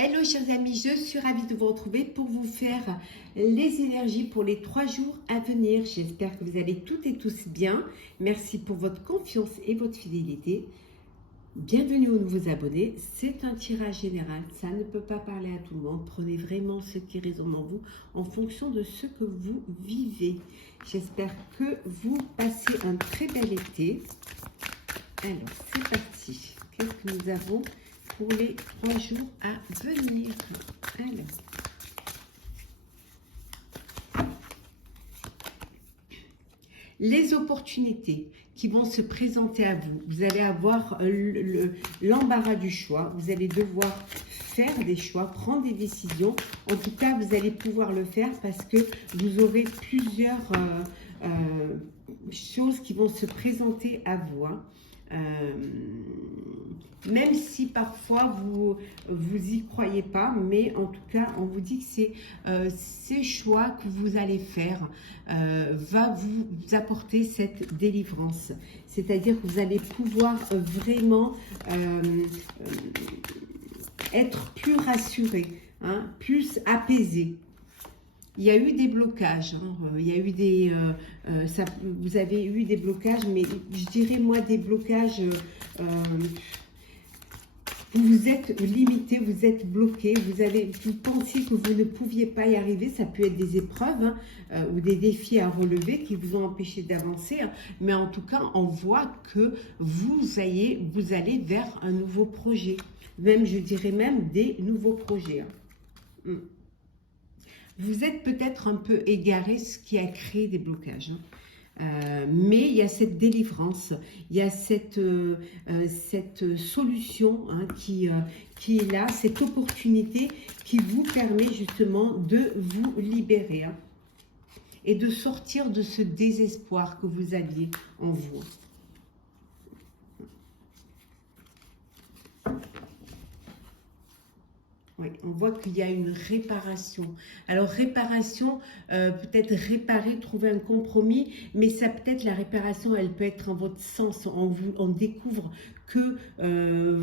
Hello chers amis, je suis ravie de vous retrouver pour vous faire les énergies pour les 3 jours à venir. J'espère que vous allez toutes et tous bien. Merci pour votre confiance et votre fidélité. Bienvenue aux nouveaux abonnés. C'est un tirage général, ça ne peut pas parler à tout le monde. Prenez vraiment ce qui résonne en vous en fonction de ce que vous vivez. J'espère que vous passez un très bel été. Alors, c'est parti. Qu'est-ce que nous avons pour les 3 jours à venir? Alors, les opportunités qui vont se présenter à vous, vous allez avoir l'embarras du choix, vous allez devoir faire des choix, prendre des décisions. En tout cas, vous allez pouvoir le faire parce que vous aurez plusieurs choses qui vont se présenter à vous. Même si parfois vous y croyez pas, mais en tout cas on vous dit que c'est ces choix que vous allez faire va vous apporter cette délivrance, c'est-à-dire que vous allez pouvoir vraiment être plus rassuré, plus apaisé. Il y a eu des blocages, il y a eu des, vous avez eu des blocages, mais je dirais moi des blocages, vous vous êtes limité, vous êtes bloqué, vous pensiez que vous ne pouviez pas y arriver. Ça peut être des épreuves ou des défis à relever qui vous ont empêché d'avancer, mais en tout cas on voit que vous allez vers un nouveau projet, même je dirais même des nouveaux projets. Vous êtes peut-être un peu égaré, ce qui a créé des blocages. Mais il y a cette délivrance, il y a cette solution qui est là, cette opportunité qui vous permet justement de vous libérer et de sortir de ce désespoir que vous aviez en vous. Oui, on voit qu'il y a une réparation. Alors, réparation, peut-être réparer, trouver un compromis, mais ça peut-être, la réparation, elle peut être en votre sens. On découvre que que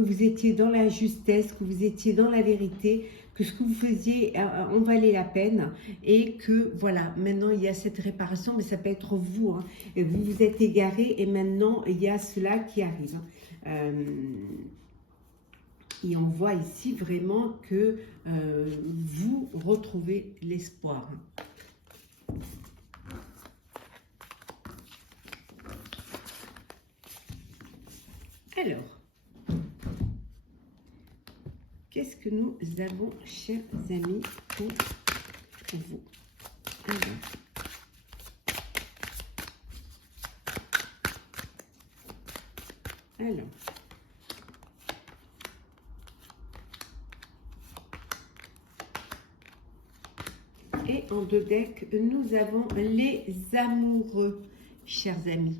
vous étiez dans la justesse, que vous étiez dans la vérité, que ce que vous faisiez en valait la peine, et que voilà, maintenant il y a cette réparation, mais ça peut être vous. Et vous vous êtes égaré et maintenant il y a cela qui arrive. Et on voit ici vraiment que vous retrouvez l'espoir. Alors, qu'est-ce que nous avons, chers amis, pour vous? Alors. Et en 2 decks, nous avons les amoureux, chers amis.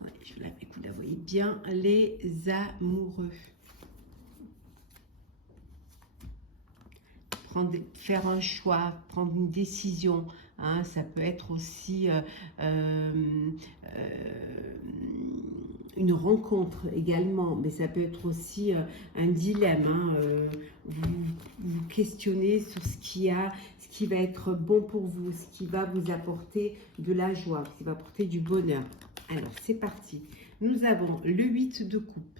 Ouais, je vous la voyez bien, les amoureux. Faire un choix, prendre une décision, ça peut être aussi une rencontre également, mais ça peut être aussi un dilemme. Vous questionnez sur ce qui va être bon pour vous, ce qui va vous apporter de la joie, ce qui va apporter du bonheur. Alors, c'est parti. Nous avons le 8 de coupe,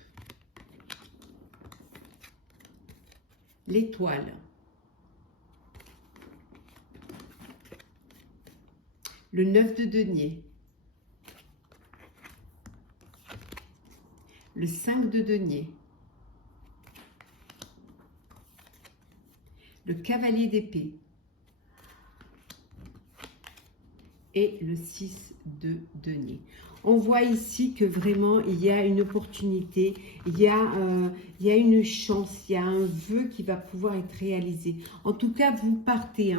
l'étoile, le 9 de denier, le 5 de denier, le cavalier d'épée et le 6 de denier. On voit ici que vraiment il y a une opportunité, il y a une chance, il y a un vœu qui va pouvoir être réalisé. En tout cas, vous partez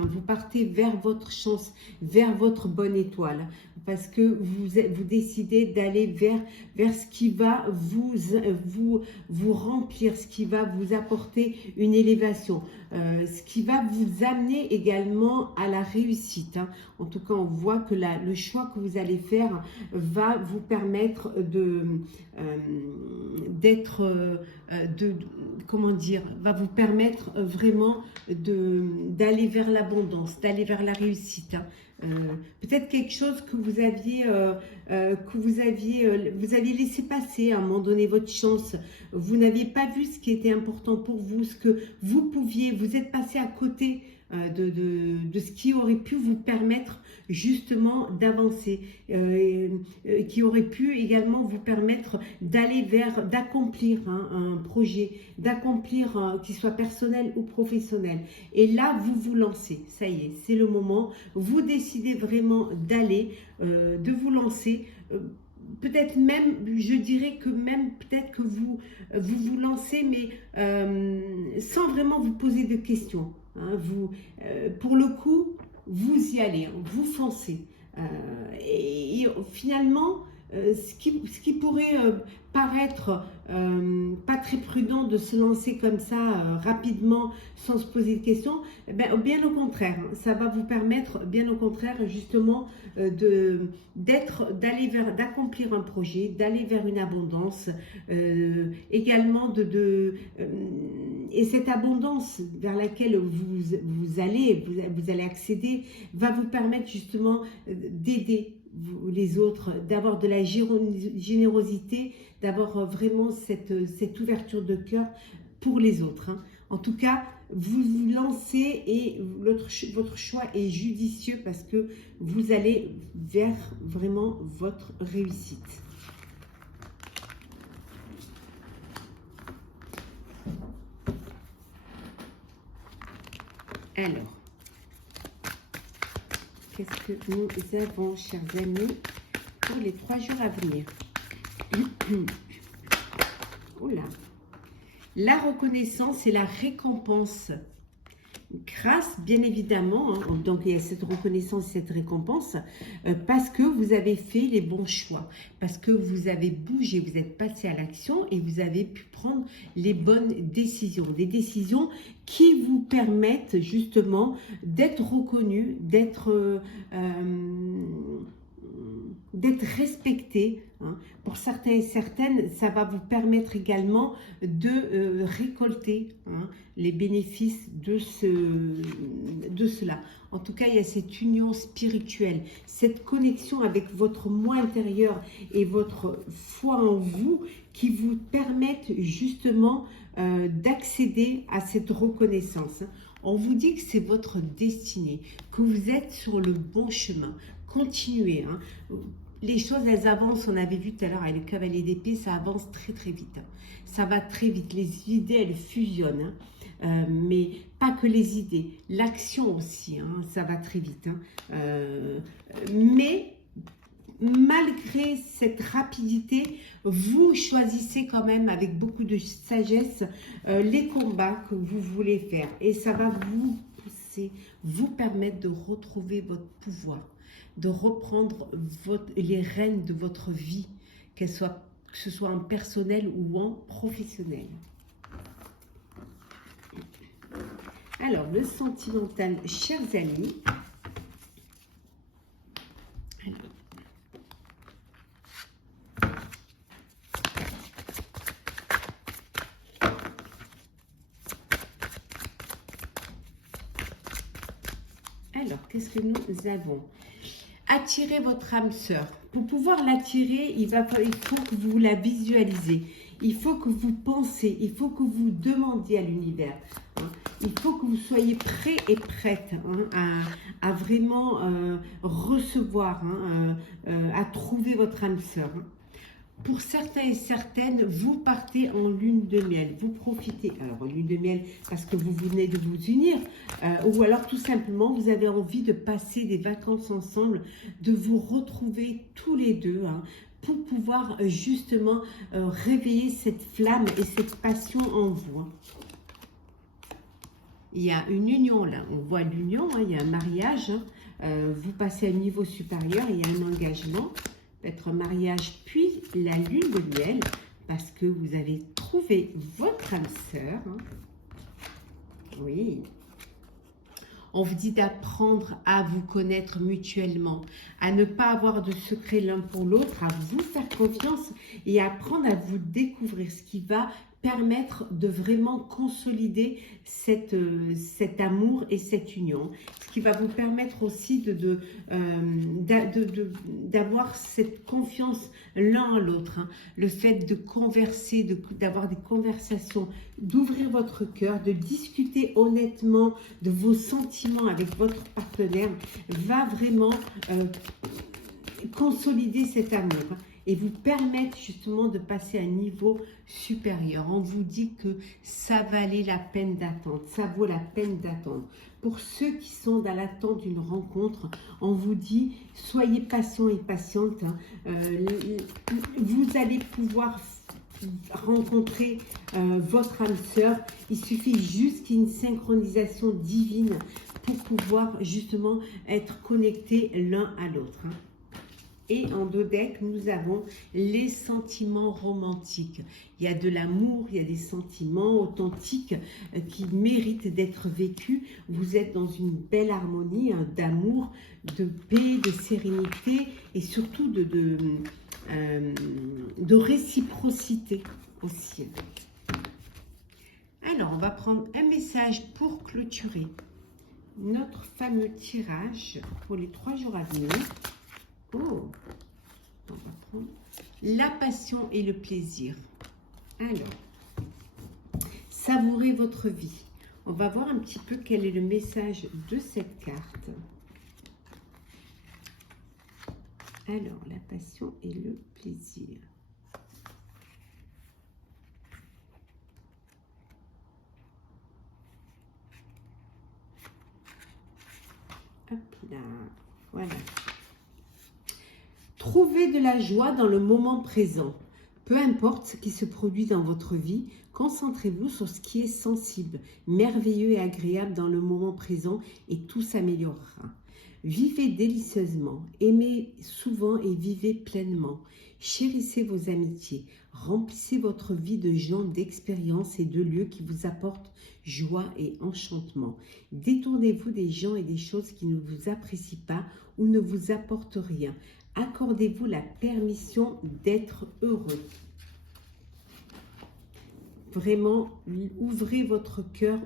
vers votre chance, vers votre bonne étoile, parce que vous décidez d'aller vers ce qui va vous remplir, ce qui va vous apporter une élévation, ce qui va vous amener également à la réussite. En tout cas, on voit que le choix que vous allez faire va va vous permettre comment dire, va vous permettre vraiment d'aller vers l'abondance, d'aller vers la réussite. Hein. Peut-être quelque chose que vous aviez laissé passer à un moment donné, votre chance. Vous n'aviez pas vu ce qui était important pour vous, ce que vous êtes passé à côté de ce qui aurait pu vous permettre justement d'avancer, qui aurait pu également vous permettre d'accomplir un projet, d'accomplir qu'il soit personnel ou professionnel. Et là, vous vous lancez, ça y est, c'est le moment, vous décidez vraiment d'aller, de vous lancer. Peut-être même, je dirais que même peut-être que vous lancez, mais sans vraiment vous poser de questions. Hein, pour le coup, vous y allez, hein, vous foncez. Et finalement, ce qui pourrait paraître pas très prudent de se lancer comme ça rapidement sans se poser de questions, bien au contraire, hein, ça va vous permettre, bien au contraire, justement, d'accomplir un projet, d'aller vers une abondance, également et cette abondance vers laquelle vous allez accéder va vous permettre justement d'aider les autres, d'avoir de la générosité, d'avoir vraiment cette ouverture de cœur pour les autres. Hein. En tout cas, vous vous lancez et votre choix est judicieux parce que vous allez vers vraiment votre réussite. Alors, qu'est-ce que nous avons, chers amis, pour les 3 jours à venir? Oula. La reconnaissance et la récompense. Grâce, bien évidemment, hein, donc il y a cette reconnaissance, cette récompense, parce que vous avez fait les bons choix, parce que vous avez bougé, vous êtes passé à l'action et vous avez pu prendre les bonnes décisions, des décisions qui vous permettent justement d'être reconnu, d'être respecté. Hein. Pour certains et certaines, ça va vous permettre également de récolter les bénéfices de cela. En tout cas, il y a cette union spirituelle, cette connexion avec votre moi intérieur et votre foi en vous qui vous permettent justement d'accéder à cette reconnaissance. On vous dit que c'est votre destinée, que vous êtes sur le bon chemin. Continuez. Hein. Les choses, elles avancent. On avait vu tout à l'heure avec le cavalier d'épée, ça avance très très vite. Hein. Ça va très vite. Les idées, elles fusionnent. Hein. Mais pas que les idées, l'action aussi. Hein. Ça va très vite. Hein. Mais malgré cette rapidité, vous choisissez quand même avec beaucoup de sagesse les combats que vous voulez faire. Et ça va vous pousser, vous permettre de retrouver votre pouvoir, de reprendre les rênes de votre vie, que ce soit en personnel ou en professionnel. Alors, le sentimental, chers amis. Alors, qu'est-ce que nous avons? Attirez votre âme sœur. Pour pouvoir l'attirer, il faut que vous la visualisez. Il faut que vous pensez, il faut que vous demandiez à l'univers. Hein. Il faut que vous soyez prêts et prêtes à vraiment recevoir, à trouver votre âme sœur. Hein. Pour certains et certaines, vous partez en lune de miel, vous profitez, alors en lune de miel parce que vous venez de vous unir, ou alors tout simplement vous avez envie de passer des vacances ensemble, de vous retrouver tous les deux, hein, pour pouvoir justement réveiller cette flamme et cette passion en vous. Hein. Il y a une union là, on voit l'union, hein, il y a un mariage, hein, vous passez à un niveau supérieur, il y a un engagement. Peut-être un mariage, puis la lune de miel, parce que vous avez trouvé votre âme sœur. Hein. Oui. On vous dit d'apprendre à vous connaître mutuellement, à ne pas avoir de secret l'un pour l'autre, à vous faire confiance et à apprendre à vous découvrir, ce qui va permettre de vraiment consolider cet amour et cette union, ce qui va vous permettre aussi d'avoir cette confiance l'un à l'autre, hein. Le fait de converser, d'avoir des conversations, d'ouvrir votre cœur, de discuter honnêtement de vos sentiments avec votre partenaire va vraiment consolider cet amour et vous permettre justement de passer à un niveau supérieur. On vous dit que ça valait la peine d'attendre, ça vaut la peine d'attendre. Pour ceux qui sont dans l'attente d'une rencontre, on vous dit soyez patient et patiente, hein. Vous allez pouvoir rencontrer votre âme sœur. Il suffit juste qu'il y ait une synchronisation divine pour pouvoir justement être connectés l'un à l'autre, hein. Et en dos deck, nous avons les sentiments romantiques. Il y a de l'amour, il y a des sentiments authentiques qui méritent d'être vécus. Vous êtes dans une belle harmonie, hein, d'amour, de paix, de sérénité et surtout de réciprocité aussi. Alors, on va prendre un message pour clôturer notre fameux tirage pour les 3 jours à venir. Oh, on va prendre la passion et le plaisir. Alors, savourez votre vie. On va voir un petit peu quel est le message de cette carte. Alors, la passion et le plaisir. Hop là, voilà. Trouvez de la joie dans le moment présent. Peu importe ce qui se produit dans votre vie, concentrez-vous sur ce qui est sensible, merveilleux et agréable dans le moment présent et tout s'améliorera. Vivez délicieusement, aimez souvent et vivez pleinement. Chérissez vos amitiés, remplissez votre vie de gens, d'expériences et de lieux qui vous apportent joie et enchantement. Détournez-vous des gens et des choses qui ne vous apprécient pas ou ne vous apportent rien. Accordez-vous la permission d'être heureux. Vraiment, ouvrez votre cœur,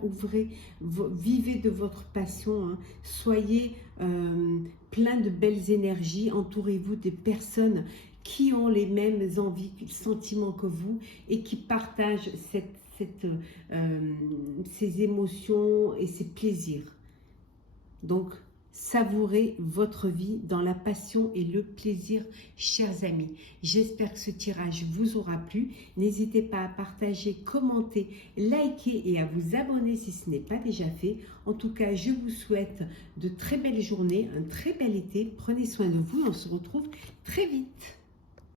vivez de votre passion, hein. Soyez plein de belles énergies, entourez-vous des personnes qui ont les mêmes envies, sentiments que vous et qui partagent ces émotions et ces plaisirs. Donc, savourez votre vie dans la passion et le plaisir, chers amis. J'espère que ce tirage vous aura plu. N'hésitez pas à partager, commenter, liker et à vous abonner si ce n'est pas déjà fait. En tout cas, je vous souhaite de très belles journées, un très bel été. Prenez soin de vous et on se retrouve très vite.